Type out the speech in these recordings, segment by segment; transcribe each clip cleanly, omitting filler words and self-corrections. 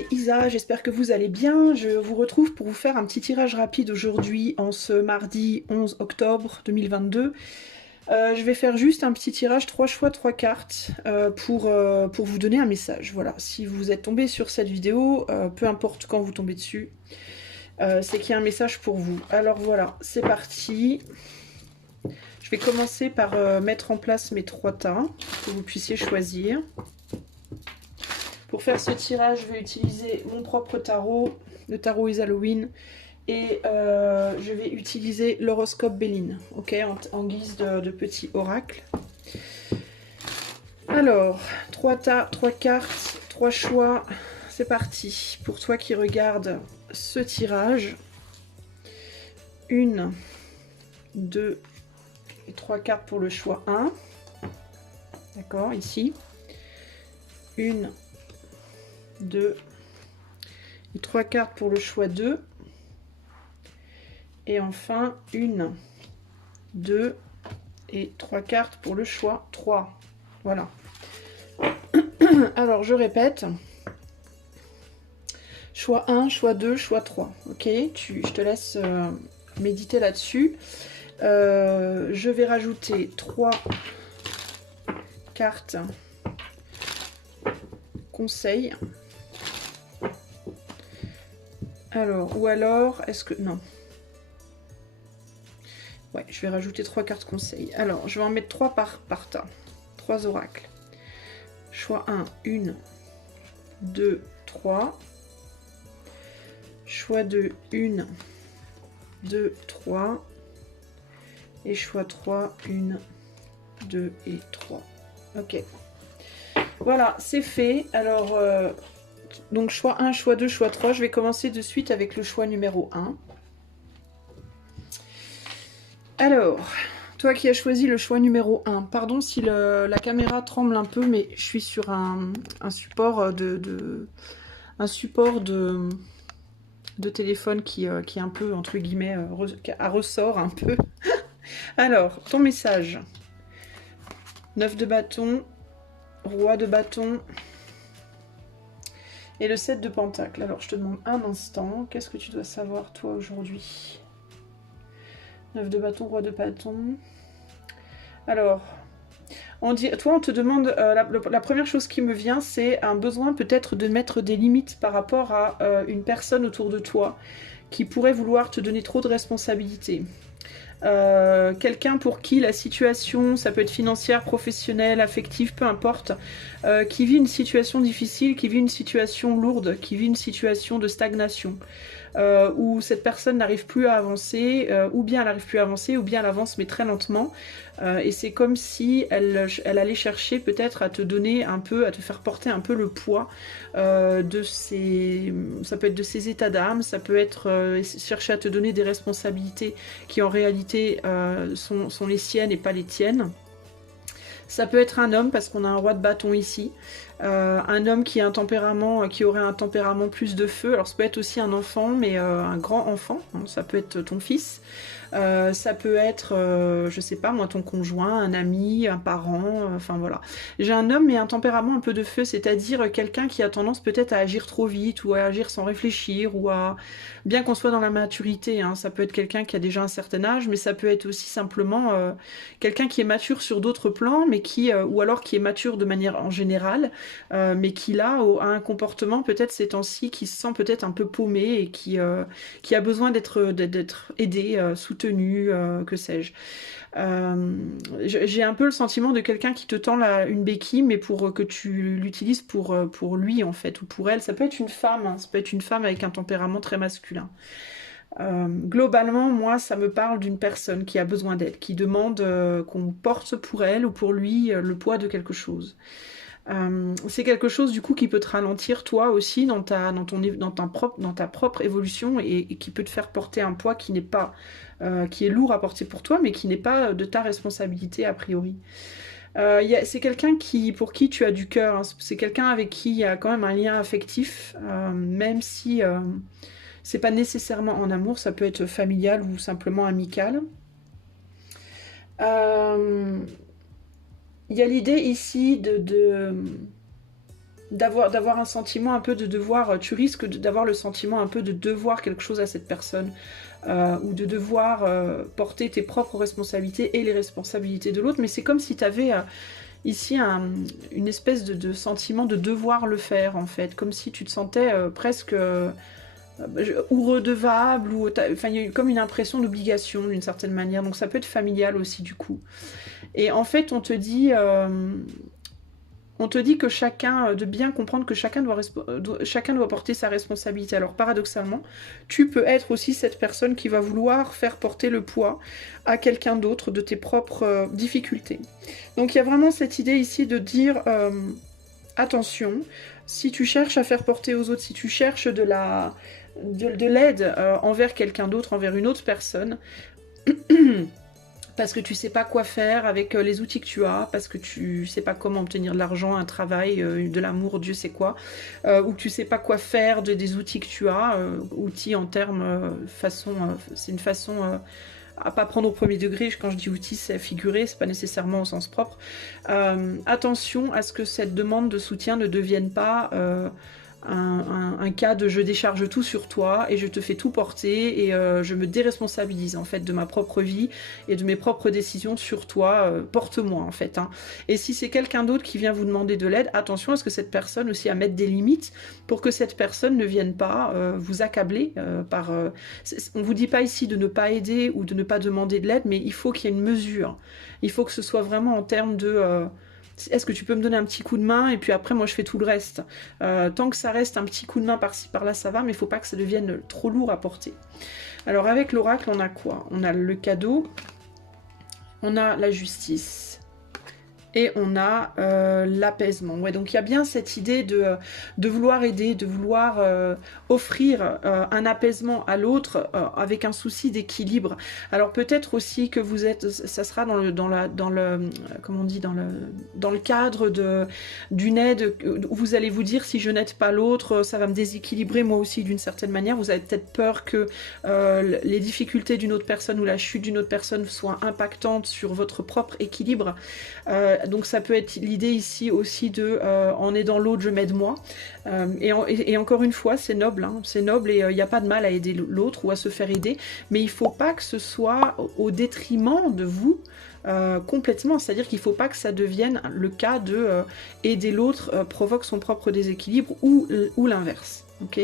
c'est Isa, j'espère que vous allez bien. Je vous retrouve pour vous faire un petit tirage rapide aujourd'hui, en ce mardi 11 octobre 2022. Je vais faire juste un petit tirage, 3 choix, 3 cartes, pour vous donner un message. Voilà, si vous êtes tombé sur cette vidéo, peu importe quand vous tombez dessus, c'est qu'il y a un message pour vous. Alors voilà, c'est parti. Je vais commencer par mettre en place mes 3 tas, pour que vous puissiez choisir. Pour faire ce tirage, je vais utiliser mon propre tarot, le tarot is Halloween, et je vais utiliser l'horoscope Béline, ok, en guise de petit oracle. Alors, 3 tas, 3 cartes, 3 choix, c'est parti. Pour toi qui regarde ce tirage, 1, 2 et 3 cartes pour le choix 1. D'accord, ici. 1, 2 et 3 cartes pour le choix 2. Et enfin, 1, 2 et 3 cartes pour le choix 3. Voilà. Alors, je répète. Choix 1, choix 2, choix 3. Ok, je te laisse méditer là-dessus. Je vais rajouter 3 cartes conseils. Alors, ou alors, est-ce que... Non. Ouais, je vais rajouter 3 cartes conseils. Alors, je vais en mettre 3 par tas. 3 oracles. Choix 1, 1, 2, 3. Choix 2, 1, 2, 3. Et choix 3, 1, 2 et 3. Ok. Voilà, c'est fait. Alors, donc choix 1, choix 2, choix 3. Je vais commencer de suite avec le choix numéro 1. Alors, toi qui as choisi le choix numéro 1, pardon si la caméra tremble un peu, mais je suis sur un support de téléphone qui est un peu, entre guillemets, à ressort un peu. Alors, ton message. 9 de bâton, roi de bâton et le 7 de pentacle. Alors, je te demande un instant, qu'est-ce que tu dois savoir, toi, aujourd'hui? 9 de bâton, roi de bâton. Alors, toi, on te demande, la première chose qui me vient, c'est un besoin peut-être de mettre des limites par rapport à une personne autour de toi qui pourrait vouloir te donner trop de responsabilités. Quelqu'un pour qui la situation, ça peut être financière, professionnelle, affective, peu importe, qui vit une situation difficile, qui vit une situation lourde, qui vit une situation de stagnation. Où cette personne n'arrive plus à avancer, ou bien elle n'arrive plus à avancer, ou bien elle avance mais très lentement, et c'est comme si elle allait chercher peut-être à te donner un peu, à te faire porter un peu le poids de ses, ça peut être de ses états d'âme, ça peut être chercher à te donner des responsabilités qui en réalité sont les siennes et pas les tiennes. Ça peut être un homme, parce qu'on a un roi de bâton ici. Un homme qui a un tempérament, qui aurait un tempérament plus de feu. Alors ça peut être aussi un enfant, mais un grand enfant. Hein, ça peut être ton fils. Ça peut être, je sais pas moi, ton conjoint, un ami, un parent, enfin voilà. J'ai un homme mais un tempérament un peu de feu, c'est-à-dire quelqu'un qui a tendance peut-être à agir trop vite ou à agir sans réfléchir ou à... Bien qu'on soit dans la maturité, hein, ça peut être quelqu'un qui a déjà un certain âge, mais ça peut être aussi simplement quelqu'un qui est mature sur d'autres plans, mais qui, ou alors qui est mature de manière en générale, mais qui là a un comportement peut-être ces temps-ci qui se sent peut-être un peu paumé et qui a besoin d'être aidé, soutenu, que sais-je. J'ai un peu le sentiment de quelqu'un qui te tend une béquille, mais pour que tu l'utilises pour lui en fait, ou pour elle. Ça peut être une femme, hein, ça peut être une femme avec un tempérament très masculin. Globalement, moi, ça me parle d'une personne qui a besoin d'aide, qui demande qu'on porte pour elle ou pour lui le poids de quelque chose. C'est quelque chose du coup qui peut te ralentir toi aussi dans ta propre évolution et qui peut te faire porter un poids qui n'est pas qui est lourd à porter pour toi, mais qui n'est pas de ta responsabilité a priori. C'est quelqu'un pour qui tu as du cœur, hein. C'est quelqu'un avec qui il y a quand même un lien affectif, même si c'est pas nécessairement en amour, ça peut être familial ou simplement amical. Il y a l'idée ici d'avoir un sentiment un peu de devoir, tu risques d'avoir le sentiment un peu de devoir quelque chose à cette personne, ou de devoir porter tes propres responsabilités et les responsabilités de l'autre, mais c'est comme si tu avais ici une espèce de sentiment de devoir le faire, en fait, comme si tu te sentais presque ou redevable, ou enfin, il y a eu comme une impression d'obligation d'une certaine manière, donc ça peut être familial aussi du coup. Et en fait, on te dit que chacun, de bien comprendre que chacun doit porter sa responsabilité. Alors paradoxalement, tu peux être aussi cette personne qui va vouloir faire porter le poids à quelqu'un d'autre de tes propres difficultés. Donc il y a vraiment cette idée ici de dire attention, si tu cherches à faire porter aux autres, si tu cherches de l'aide envers quelqu'un d'autre, envers une autre personne, parce que tu sais pas quoi faire avec les outils que tu as, parce que tu sais pas comment obtenir de l'argent, un travail, de l'amour, Dieu sait quoi, ou que tu sais pas quoi faire des outils que tu as, outils en termes c'est une façon à pas prendre au premier degré. Quand je dis outils, c'est figuré, c'est pas nécessairement au sens propre. Attention à ce que cette demande de soutien ne devienne pas un cas de je décharge tout sur toi et je te fais tout porter et je me déresponsabilise en fait de ma propre vie et de mes propres décisions sur toi, porte-moi en fait. Hein. Et si c'est quelqu'un d'autre qui vient vous demander de l'aide, attention à ce que cette personne aussi à mettre des limites pour que cette personne ne vienne pas vous accabler par... on vous dit pas ici de ne pas aider ou de ne pas demander de l'aide, mais il faut qu'il y ait une mesure. Il faut que ce soit vraiment en termes de... est-ce que tu peux me donner un petit coup de main et puis après moi je fais tout le reste. Tant que ça reste un petit coup de main par-ci par-là ça va, mais il ne faut pas que ça devienne trop lourd à porter. Alors avec l'oracle on a quoi? On a le cadeau, on a la justice et on a l'apaisement. Ouais, donc il y a bien cette idée de vouloir aider, de vouloir offrir un apaisement à l'autre avec un souci d'équilibre. Alors peut-être aussi que vous êtes, ça sera dans le comment on dit, dans le cadre d'une aide où vous allez vous dire si je n'aide pas l'autre, ça va me déséquilibrer moi aussi d'une certaine manière. Vous avez peut-être peur que les difficultés d'une autre personne ou la chute d'une autre personne soient impactantes sur votre propre équilibre. Donc ça peut être l'idée ici aussi de en aidant l'autre je m'aide moi, et encore une fois c'est noble, hein, c'est noble et il n'y a pas de mal à aider l'autre ou à se faire aider, mais il ne faut pas que ce soit au détriment de vous complètement, c'est-à-dire qu'il ne faut pas que ça devienne le cas de aider l'autre provoque son propre déséquilibre ou l'inverse, ok?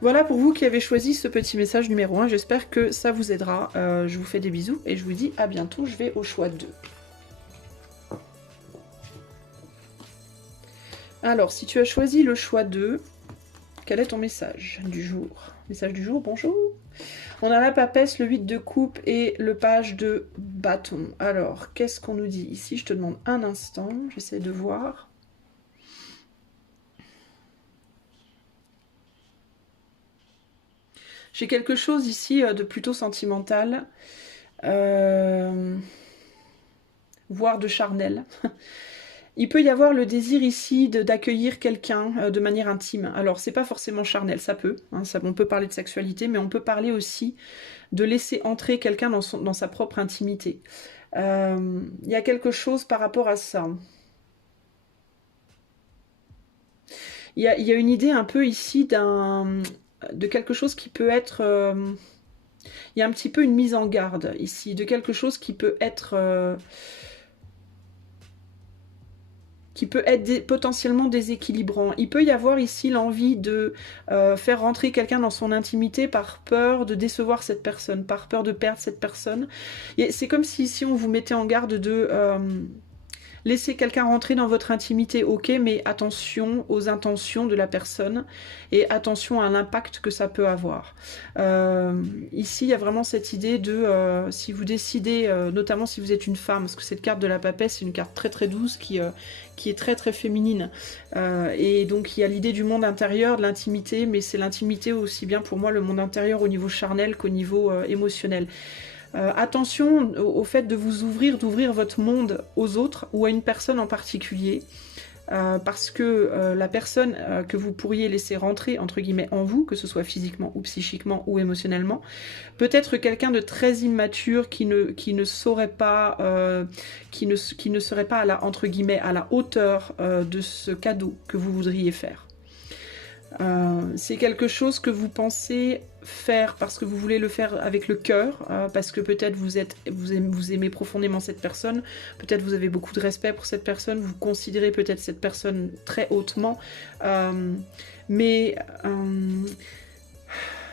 Voilà pour vous qui avez choisi ce petit message numéro 1, j'espère que ça vous aidera, je vous fais des bisous et je vous dis à bientôt, je vais au choix 2. Alors, si tu as choisi le choix 2, quel est ton message du jour? Message du jour, bonjour. On a la papesse, le 8 de coupe et le page de bâton. Alors, qu'est-ce qu'on nous dit ici? Je te demande un instant, j'essaie de voir. J'ai quelque chose ici de plutôt sentimental, voire de charnel. Il peut y avoir le désir ici d'accueillir quelqu'un de manière intime. Alors, c'est pas forcément charnel, ça peut. Hein, on peut parler de sexualité, mais on peut parler aussi de laisser entrer quelqu'un dans sa propre intimité. Il y a quelque chose par rapport à ça. Il y a une idée un peu ici de quelque chose qui peut être... il y a un petit peu une mise en garde ici, de quelque chose qui peut être... potentiellement déséquilibrant. Il peut y avoir ici l'envie de faire rentrer quelqu'un dans son intimité par peur de décevoir cette personne, par peur de perdre cette personne. C'est comme si ici on vous mettait en garde de laisser quelqu'un rentrer dans votre intimité, ok, mais attention aux intentions de la personne et attention à l'impact que ça peut avoir. Ici, il y a vraiment cette idée de, si vous décidez, notamment si vous êtes une femme, parce que cette carte de la papesse, c'est une carte très très douce qui est très très féminine. Et donc, il y a l'idée du monde intérieur, de l'intimité, mais c'est l'intimité aussi bien pour moi, le monde intérieur au niveau charnel qu'au niveau émotionnel. Attention au fait de vous ouvrir, d'ouvrir votre monde aux autres ou à une personne en particulier. parce que la personne que vous pourriez laisser rentrer, entre guillemets, en vous, que ce soit physiquement ou psychiquement ou émotionnellement, peut être quelqu'un de très immature qui ne saurait pas, qui ne serait pas à la, entre guillemets, à la hauteur de ce cadeau que vous voudriez faire. C'est quelque chose que vous pensez faire parce que vous voulez le faire avec le cœur, parce que peut-être vous aimez profondément cette personne, peut-être vous avez beaucoup de respect pour cette personne, vous considérez peut-être cette personne très hautement, mais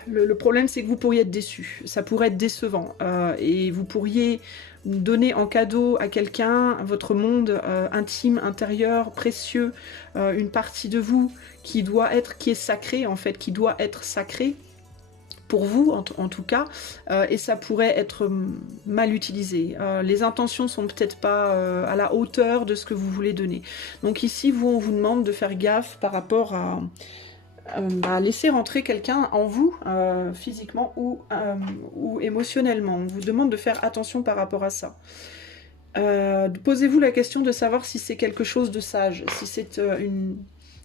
le problème c'est que vous pourriez être déçu, ça pourrait être décevant, et vous pourriez donner en cadeau à quelqu'un votre monde intime, intérieur, précieux, une partie de vous qui est sacrée en fait, qui doit être sacrée pour vous en tout cas, et ça pourrait être mal utilisé. Les intentions sont peut-être pas à la hauteur de ce que vous voulez donner. Donc ici, on vous demande de faire gaffe par rapport à laisser rentrer quelqu'un en vous, physiquement ou émotionnellement. On vous demande de faire attention par rapport à ça. Posez-vous la question de savoir si c'est quelque chose de sage, si c'est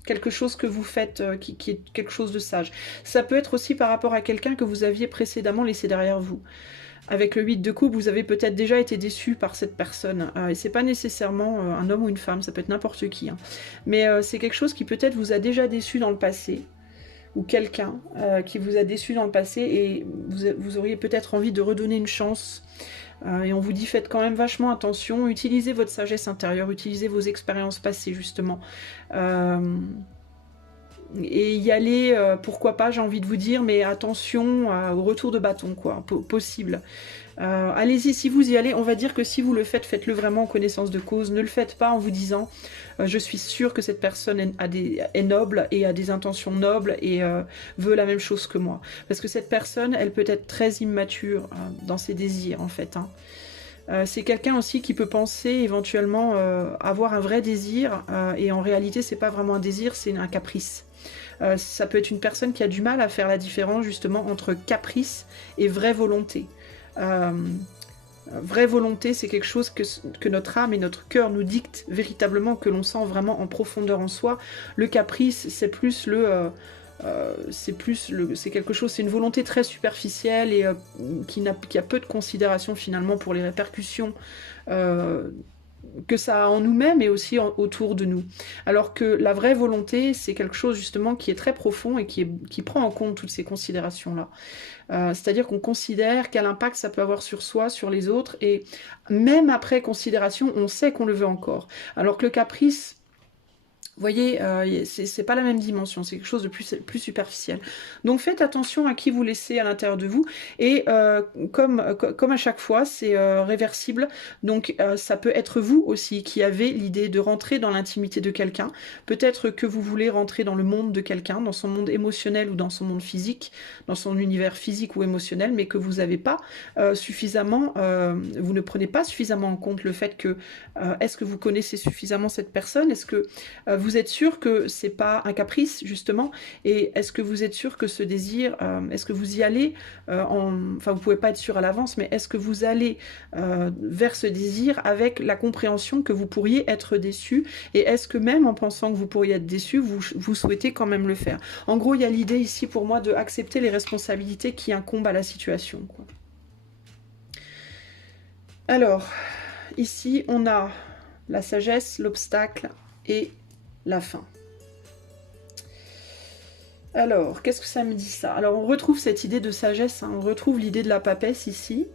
quelque chose que vous faites qui est quelque chose de sage. Ça peut être aussi par rapport à quelqu'un que vous aviez précédemment laissé derrière vous. Avec le 8 de coupe, vous avez peut-être déjà été déçu par cette personne. Et c'est pas nécessairement un homme ou une femme, ça peut être n'importe qui. Hein. Mais c'est quelque chose qui peut-être vous a déjà déçu dans le passé. Ou quelqu'un qui vous a déçu dans le passé et vous auriez peut-être envie de redonner une chance. Et on vous dit faites quand même vachement attention, utilisez votre sagesse intérieure, utilisez vos expériences passées justement. Et y aller, pourquoi pas, j'ai envie de vous dire, mais attention au retour de bâton, quoi, possible. Allez-y, si vous y allez, on va dire que si vous le faites, faites-le vraiment en connaissance de cause. Ne le faites pas en vous disant je suis sûre que cette personne est noble et a des intentions nobles et veut la même chose que moi. Parce que cette personne, elle peut être très immature dans ses désirs, en fait. Hein. C'est quelqu'un aussi qui peut penser éventuellement avoir un vrai désir et en réalité, c'est pas vraiment un désir, c'est un caprice. Ça peut être une personne qui a du mal à faire la différence justement entre caprice et vraie volonté. Vraie volonté, c'est quelque chose que notre âme et notre cœur nous dictent véritablement, que l'on sent vraiment en profondeur en soi. Le caprice, c'est plus c'est quelque chose, c'est une volonté très superficielle et qui a peu de considération finalement pour les répercussions que ça a en nous-mêmes et aussi autour de nous. Alors que la vraie volonté, c'est quelque chose justement qui est très profond et qui prend en compte toutes ces considérations-là. C'est-à-dire qu'on considère quel impact ça peut avoir sur soi, sur les autres, et même après considération, on sait qu'on le veut encore. Alors que le caprice, vous voyez, c'est pas la même dimension, c'est quelque chose de plus superficiel. Donc faites attention à qui vous laissez à l'intérieur de vous. Et comme à chaque fois, c'est réversible. Donc ça peut être vous aussi qui avez l'idée de rentrer dans l'intimité de quelqu'un. Peut-être que vous voulez rentrer dans le monde de quelqu'un, dans son monde émotionnel ou dans son monde physique, dans son univers physique ou émotionnel, mais que vous n'avez pas suffisamment, vous ne prenez pas suffisamment en compte le fait que est-ce que vous connaissez suffisamment cette personne? Est-ce que vous êtes sûr que c'est pas un caprice justement, et est-ce que vous êtes sûr que ce désir, est-ce que vous y allez enfin vous pouvez pas être sûr à l'avance, mais est-ce que vous allez vers ce désir avec la compréhension que vous pourriez être déçu, et est-ce que même en pensant que vous pourriez être déçu, vous souhaitez quand même le faire? En gros, il y a l'idée ici pour moi de accepter les responsabilités qui incombent à la situation, quoi. Alors, ici on a la sagesse, l'obstacle et la fin. Alors, qu'est-ce que ça me dit ça? Alors, on retrouve cette idée de sagesse, hein, on retrouve l'idée de la papesse ici.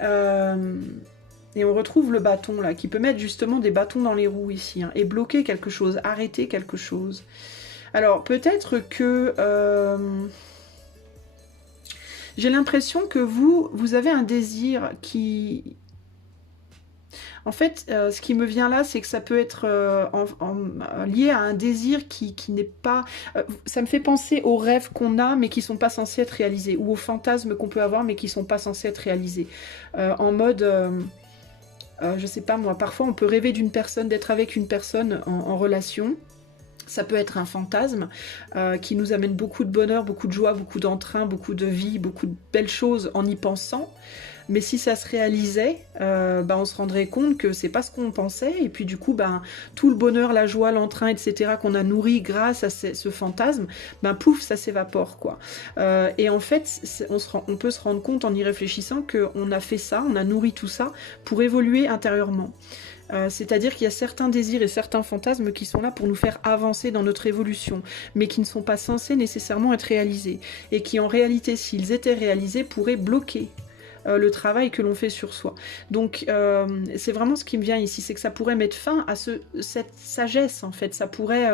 Et on retrouve le bâton, là, qui peut mettre justement des bâtons dans les roues ici, hein, et bloquer quelque chose, arrêter quelque chose. Alors, peut-être que... j'ai l'impression que vous avez un désir qui... En fait, ce qui me vient là, c'est que ça peut être lié à un désir qui n'est pas... ça me fait penser aux rêves qu'on a, mais qui ne sont pas censés être réalisés, ou aux fantasmes qu'on peut avoir, mais qui ne sont pas censés être réalisés. En mode... je sais pas moi, parfois on peut rêver d'une personne, d'être avec une personne en relation. Ça peut être un fantasme qui nous amène beaucoup de bonheur, beaucoup de joie, beaucoup d'entrain, beaucoup de vie, beaucoup de belles choses en y pensant. Mais si ça se réalisait, on se rendrait compte que c'est pas ce qu'on pensait, et puis du coup, tout le bonheur, la joie, l'entrain, etc. qu'on a nourri grâce à ce fantasme, pouf, ça s'évapore, quoi. Et en fait, on peut se rendre compte en y réfléchissant qu'on a fait ça, on a nourri tout ça pour évoluer intérieurement. C'est-à-dire qu'il y a certains désirs et certains fantasmes qui sont là pour nous faire avancer dans notre évolution, mais qui ne sont pas censés nécessairement être réalisés, et qui en réalité, s'ils étaient réalisés, pourraient bloquer le travail que l'on fait sur soi. Donc c'est vraiment ce qui me vient ici, c'est que ça pourrait mettre fin à cette sagesse, en fait. Ça pourrait...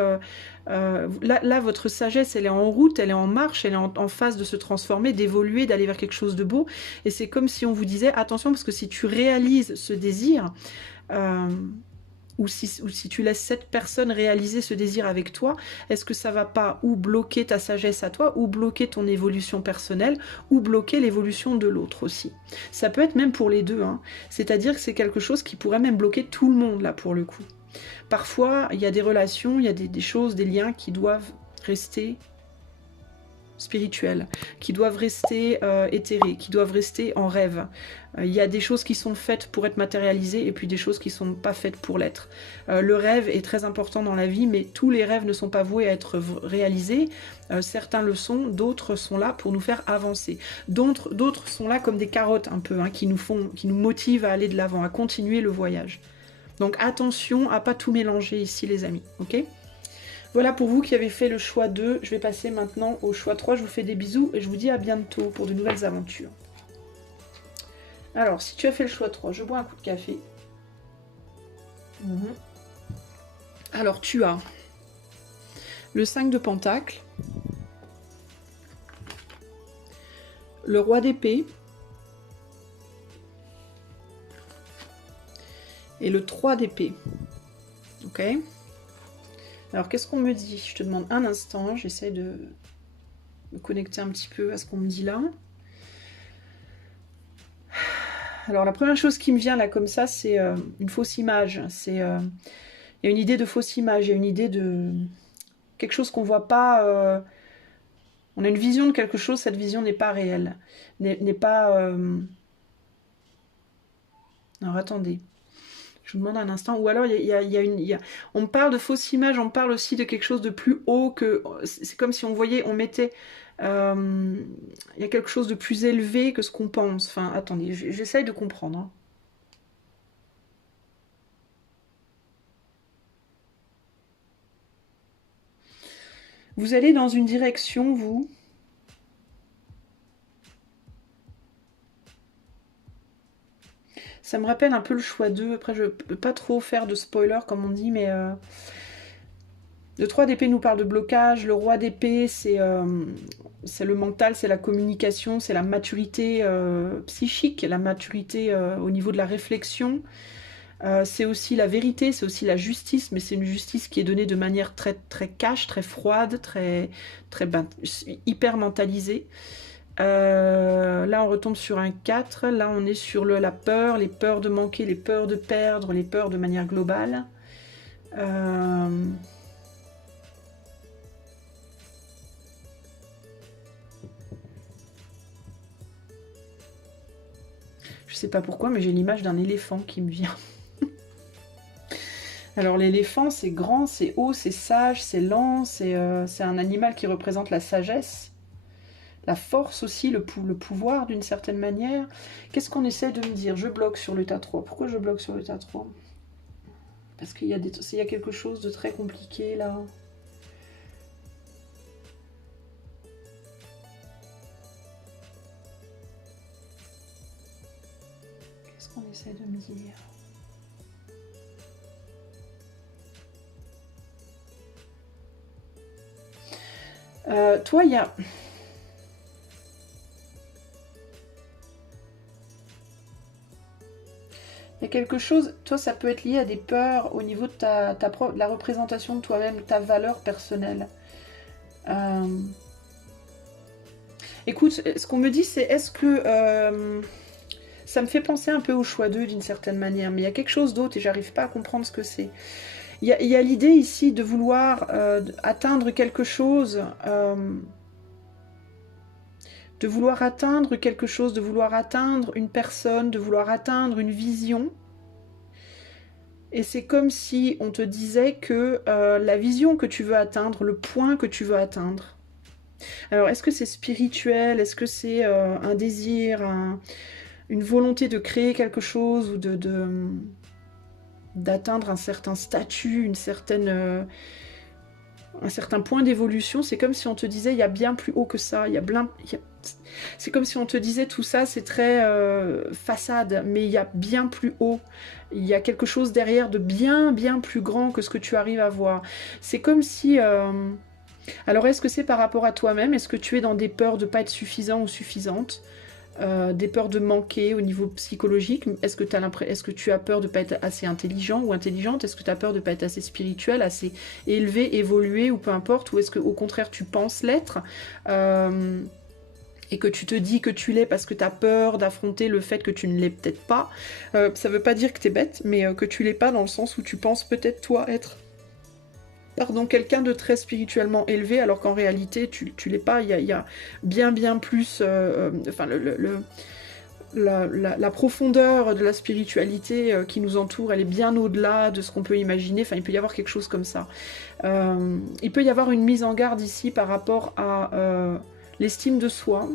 là, votre sagesse, elle est en route, elle est en marche, elle est en phase de se transformer, d'évoluer, d'aller vers quelque chose de beau, et c'est comme si on vous disait, attention, parce que si tu réalises ce désir... ou si tu laisses cette personne réaliser ce désir avec toi, est-ce que ça va pas ou bloquer ta sagesse à toi, ou bloquer ton évolution personnelle, ou bloquer l'évolution de l'autre aussi. Ça peut être même pour les deux, hein. C'est-à-dire que c'est quelque chose qui pourrait même bloquer tout le monde, là, pour le coup. Parfois, il y a des relations, il y a des choses, des liens qui doivent rester spirituels, qui doivent rester éthérés, qui doivent rester en rêve. Il y a des choses qui sont faites pour être matérialisées et puis des choses qui ne sont pas faites pour l'être. Le rêve est très important dans la vie, mais tous les rêves ne sont pas voués à être réalisés. Certains le sont, d'autres sont là pour nous faire avancer. D'autres sont là comme des carottes un peu, hein, qui nous motivent à aller de l'avant, à continuer le voyage. Donc attention à pas tout mélanger ici, les amis, ok ? Voilà pour vous qui avez fait le choix 2. Je vais passer maintenant au choix 3. Je vous fais des bisous et je vous dis à bientôt pour de nouvelles aventures. Alors, si tu as fait le choix 3, je bois un coup de café. Alors, tu as le 5 de Pentacle, le Roi d'épée et le 3 d'épée. Ok ? Alors, qu'est-ce qu'on me dit? Je te demande un instant, j'essaie de me connecter un petit peu à ce qu'on me dit là. Alors, la première chose qui me vient là comme ça, c'est une fausse image. Il y a une idée de fausse image, il y a une idée de quelque chose qu'on voit pas. On a une vision de quelque chose, cette vision n'est pas réelle. N'est pas... Alors, attendez. Je vous demande un instant. Ou alors, on me parle de fausse image, on me parle aussi de quelque chose de plus haut que... C'est comme si on voyait, on mettait... Il y a quelque chose de plus élevé que ce qu'on pense. Enfin, attendez, j'essaye de comprendre. Hein. Vous allez dans une direction, vous... Ça me rappelle un peu le choix 2. Après, je ne peux pas trop faire de spoiler, comme on dit, mais... Le 3 d'épée nous parle de blocage. Le Roi d'épée, c'est le mental, c'est la communication, c'est la maturité psychique, la maturité au niveau de la réflexion. C'est aussi la vérité, c'est aussi la justice, mais c'est une justice qui est donnée de manière très, très cash, très froide, hyper mentalisée. Là, on retombe sur un 4. Là, on est sur la peur, les peurs de manquer, les peurs de perdre, les peurs de manière globale. Je sais pas pourquoi, mais j'ai l'image d'un éléphant qui me vient. Alors, l'éléphant, c'est grand, c'est haut, c'est sage, c'est lent, c'est un animal qui représente la sagesse. La force aussi, le pouvoir d'une certaine manière. Qu'est-ce qu'on essaie de me dire? Je bloque sur l'état 3. Pourquoi je bloque sur l'état 3? Parce qu'il y a quelque chose de très compliqué là. Qu'est-ce qu'on essaie de me dire? Toi, il y a... Il y a quelque chose, toi ça peut être lié à des peurs au niveau de la représentation de toi-même, ta valeur personnelle. Écoute, ce qu'on me dit c'est, est-ce que... ça me fait penser un peu au choix 2 d'une certaine manière, mais il y a quelque chose d'autre et j'arrive pas à comprendre ce que c'est. Il y a l'idée ici de vouloir atteindre quelque chose... de vouloir atteindre quelque chose, de vouloir atteindre une personne, de vouloir atteindre une vision. Et c'est comme si on te disait que la vision que tu veux atteindre, le point que tu veux atteindre. Alors, est-ce que c'est spirituel? Est-ce que c'est un désir, une volonté de créer quelque chose ou d'atteindre un certain statut, un certain point d'évolution? C'est comme si on te disait, il y a bien plus haut que ça. C'est comme si on te disait, tout ça, c'est très façade, mais il y a bien plus haut. Il y a quelque chose derrière de bien, bien plus grand que ce que tu arrives à voir. C'est comme si... Alors, est-ce que c'est par rapport à toi-même? Est-ce que tu es dans des peurs de ne pas être suffisant ou suffisante? Des peurs de manquer au niveau psychologique? Est-ce que tu as peur de ne pas être assez intelligent ou intelligente? Est-ce que tu as peur de ne pas être assez spirituel, assez élevé, évolué ou peu importe? Ou est-ce qu'au contraire tu penses l'être et que tu te dis que tu l'es parce que tu as peur d'affronter le fait que tu ne l'es peut-être pas? Ça veut pas dire que tu es bête, mais que tu l'es pas dans le sens où tu penses peut-être toi être quelqu'un de très spirituellement élevé, alors qu'en réalité, tu l'es pas. Il y a bien, bien plus... enfin, la profondeur de la spiritualité qui nous entoure, elle est bien au-delà de ce qu'on peut imaginer. Enfin, il peut y avoir quelque chose comme ça. Il peut y avoir une mise en garde ici par rapport à l'estime de soi.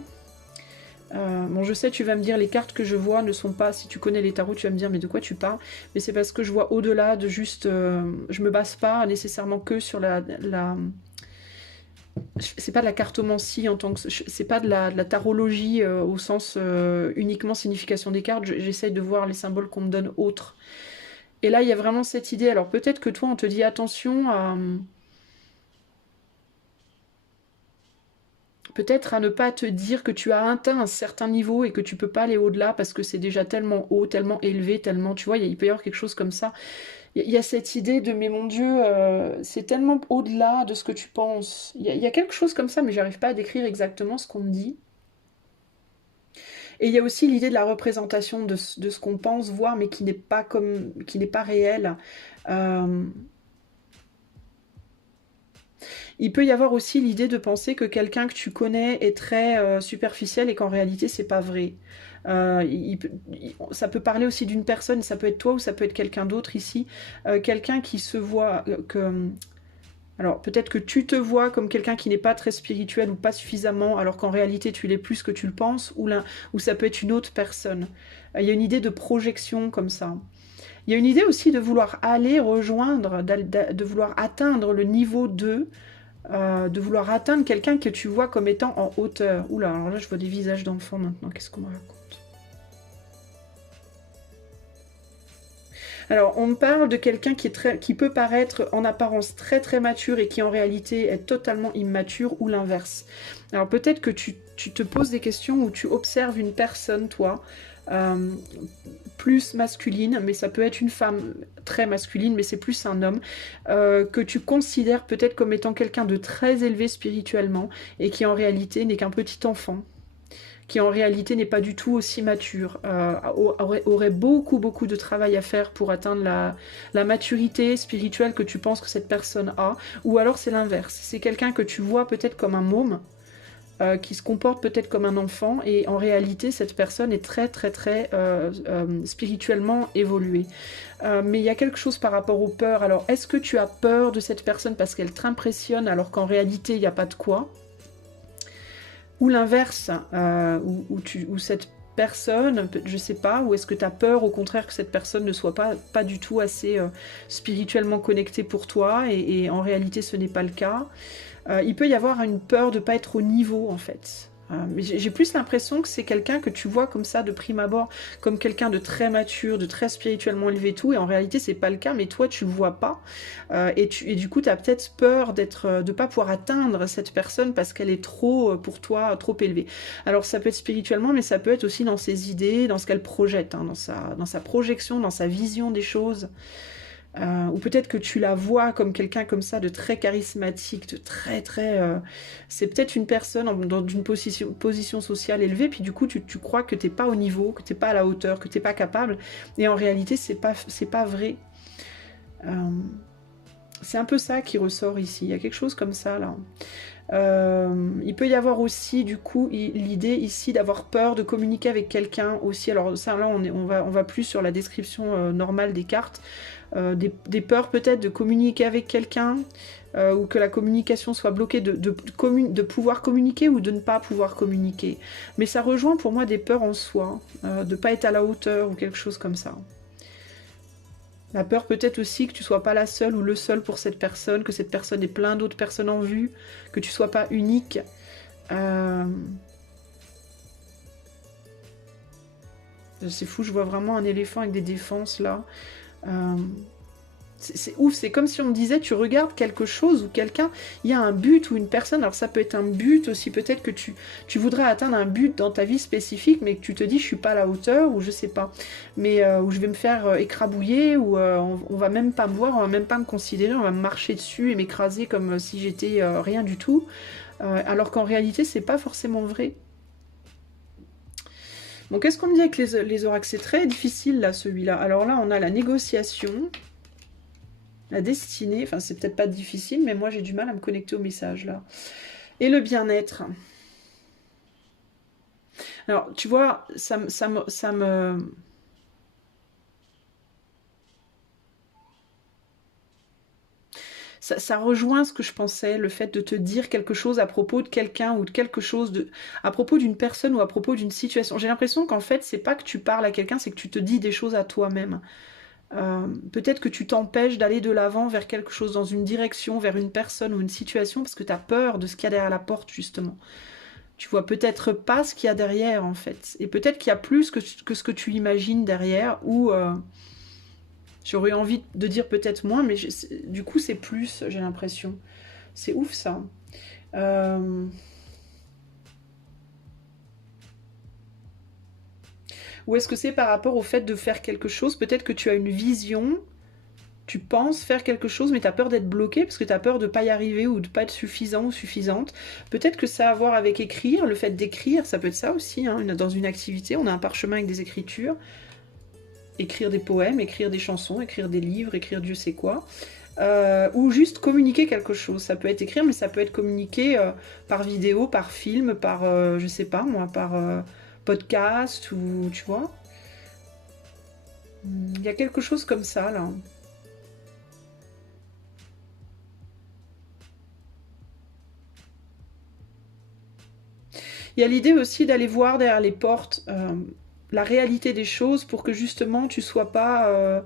Bon, je sais, tu vas me dire, les cartes que je vois ne sont pas... Si tu connais les tarots, tu vas me dire, mais de quoi tu parles? Mais c'est parce que je vois au-delà de juste... je me base pas nécessairement que sur c'est pas de la cartomancie en tant que... C'est pas de la tarologie au sens uniquement signification des cartes. J'essaye de voir les symboles qu'on me donne autres. Et là, il y a vraiment cette idée. Alors peut-être que toi, on te dit attention à... Peut-être à ne pas te dire que tu as atteint un certain niveau et que tu peux pas aller au-delà parce que c'est déjà tellement haut, tellement élevé, tellement... Tu vois, il peut y avoir quelque chose comme ça. Il y a cette idée de, mais mon Dieu, c'est tellement au-delà de ce que tu penses. Il y a quelque chose comme ça, mais j'arrive pas à décrire exactement ce qu'on me dit. Et il y a aussi l'idée de la représentation de ce qu'on pense voir, mais qui n'est pas réel. Il peut y avoir aussi l'idée de penser que quelqu'un que tu connais est très superficiel et qu'en réalité, c'est pas vrai. Ça peut parler aussi d'une personne, ça peut être toi ou ça peut être quelqu'un d'autre ici. Quelqu'un qui se voit que... Alors, peut-être que tu te vois comme quelqu'un qui n'est pas très spirituel ou pas suffisamment, alors qu'en réalité, tu l'es plus que tu le penses, ou ça peut être une autre personne. Il y a une idée de projection comme ça. Il y a une idée aussi de vouloir aller rejoindre, de vouloir atteindre le niveau 2, de vouloir atteindre quelqu'un que tu vois comme étant en hauteur. Oula, alors là, je vois des visages d'enfants maintenant. Qu'est-ce qu'on me raconte? Alors, on me parle de quelqu'un qui peut paraître en apparence très très mature et qui en réalité est totalement immature ou l'inverse. Alors peut-être que tu te poses des questions ou tu observes une personne, toi, plus masculine, mais ça peut être une femme très masculine, mais c'est plus un homme, que tu considères peut-être comme étant quelqu'un de très élevé spirituellement et qui en réalité n'est qu'un petit enfant, qui en réalité n'est pas du tout aussi mature, aurait beaucoup beaucoup de travail à faire pour atteindre la maturité spirituelle que tu penses que cette personne a, ou alors c'est l'inverse, c'est quelqu'un que tu vois peut-être comme un môme, qui se comporte peut-être comme un enfant, et en réalité cette personne est très très très spirituellement évoluée. Mais il y a quelque chose par rapport aux peurs. Alors est-ce que tu as peur de cette personne parce qu'elle t'impressionne alors qu'en réalité il n'y a pas de quoi? Ou l'inverse, où cette personne, je sais pas, ou est-ce que tu as peur au contraire que cette personne ne soit pas du tout assez spirituellement connectée pour toi, et en réalité ce n'est pas le cas. Il peut y avoir une peur de ne pas être au niveau en fait. Mais j'ai plus l'impression que c'est quelqu'un que tu vois comme ça de prime abord, comme quelqu'un de très mature, de très spirituellement élevé et tout, et en réalité c'est pas le cas, mais toi tu le vois pas, et du coup tu as peut-être peur de pas pouvoir atteindre cette personne parce qu'elle est trop, pour toi, trop élevée. Alors ça peut être spirituellement, mais ça peut être aussi dans ses idées, dans ce qu'elle projette, hein, dans sa projection, dans sa vision des choses. Ou peut-être que tu la vois comme quelqu'un comme ça de très charismatique, de très très... c'est peut-être une personne dans une position sociale élevée, puis du coup tu crois que t'es pas au niveau, que t'es pas à la hauteur, que t'es pas capable, et en réalité c'est pas vrai. C'est un peu ça qui ressort ici, il y a quelque chose comme ça là. Il peut y avoir aussi, du coup, l'idée ici d'avoir peur de communiquer avec quelqu'un aussi. Alors ça, là, on va plus sur la description normale des cartes. Des peurs peut-être de communiquer avec quelqu'un, ou que la communication soit bloquée, de pouvoir communiquer ou de ne pas pouvoir communiquer. Mais ça rejoint pour moi des peurs en soi, de ne pas être à la hauteur ou quelque chose comme ça. La peur peut-être aussi que tu sois pas la seule ou le seul pour cette personne, que cette personne ait plein d'autres personnes en vue, que tu sois pas unique. C'est fou, je vois vraiment un éléphant avec des défenses là. C'est ouf, c'est comme si on me disait, tu regardes quelque chose ou quelqu'un, il y a un but ou une personne, alors ça peut être un but aussi, peut-être que tu voudrais atteindre un but dans ta vie spécifique, mais que tu te dis, je suis pas à la hauteur, ou je sais pas, mais où je vais me faire écrabouiller, ou on va même pas me voir, on va même pas me considérer, on va me marcher dessus et m'écraser comme si j'étais rien du tout, alors qu'en réalité, c'est pas forcément vrai. Donc, qu'est-ce qu'on me dit avec les oracles? C'est très difficile, là, celui-là. Alors là, on a la négociation, la destinée, enfin c'est peut-être pas difficile, mais moi j'ai du mal à me connecter au message là. Et le bien-être. Alors tu vois, ça rejoint ce que je pensais, le fait de te dire quelque chose à propos de quelqu'un ou de quelque chose à propos d'une personne ou à propos d'une situation. J'ai l'impression qu'en fait, c'est pas que tu parles à quelqu'un, c'est que tu te dis des choses à toi-même. Peut-être que tu t'empêches d'aller de l'avant vers quelque chose, dans une direction, vers une personne ou une situation, parce que tu as peur de ce qu'il y a derrière la porte, justement. Tu vois peut-être pas ce qu'il y a derrière, en fait. Et peut-être qu'il y a plus que ce que tu imagines derrière, ou j'aurais envie de dire peut-être moins, mais du coup, c'est plus, j'ai l'impression. C'est ouf, ça. Ou est-ce que c'est par rapport au fait de faire quelque chose? Peut-être que tu as une vision, tu penses faire quelque chose, mais tu as peur d'être bloqué parce que tu as peur de ne pas y arriver ou de ne pas être suffisant ou suffisante. Peut-être que ça a à voir avec écrire, le fait d'écrire, ça peut être ça aussi, hein, dans une activité, on a un parchemin avec des écritures. Écrire des poèmes, écrire des chansons, écrire des livres, écrire Dieu sait quoi. Ou juste communiquer quelque chose. Ça peut être écrire, mais ça peut être communiquer par vidéo, par film, par, je sais pas moi, par podcast, ou tu vois. Il y a quelque chose comme ça, là. Il y a l'idée aussi d'aller voir derrière les portes la réalité des choses pour que justement tu sois pas...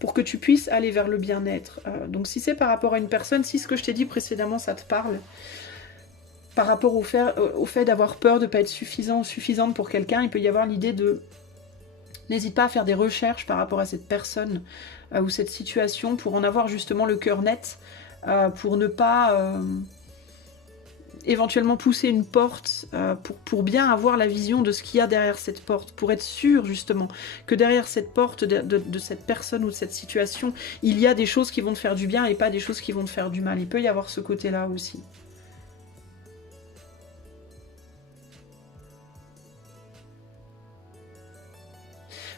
pour que tu puisses aller vers le bien-être. Donc si c'est par rapport à une personne, si ce que je t'ai dit précédemment, ça te parle, par rapport au fait d'avoir peur de ne pas être suffisant ou suffisante pour quelqu'un, il peut y avoir l'idée de... N'hésite pas à faire des recherches par rapport à cette personne ou cette situation pour en avoir justement le cœur net, pour ne pas... éventuellement pousser une porte pour bien avoir la vision de ce qu'il y a derrière cette porte, pour être sûr justement que derrière cette porte de cette personne ou de cette situation, il y a des choses qui vont te faire du bien et pas des choses qui vont te faire du mal. Il peut y avoir ce côté-là aussi.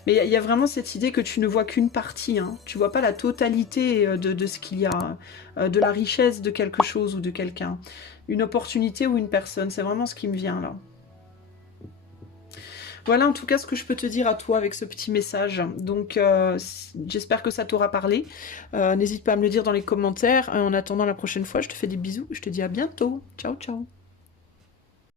Mais il y a vraiment cette idée que tu ne vois qu'une partie, hein. Tu vois pas la totalité de ce qu'il y a, de la richesse de quelque chose ou de quelqu'un. Une opportunité ou une personne, c'est vraiment ce qui me vient là. Voilà en tout cas ce que je peux te dire à toi avec ce petit message. Donc j'espère que ça t'aura parlé. N'hésite pas à me le dire dans les commentaires. En attendant la prochaine fois, je te fais des bisous. Je te dis à bientôt. Ciao, ciao.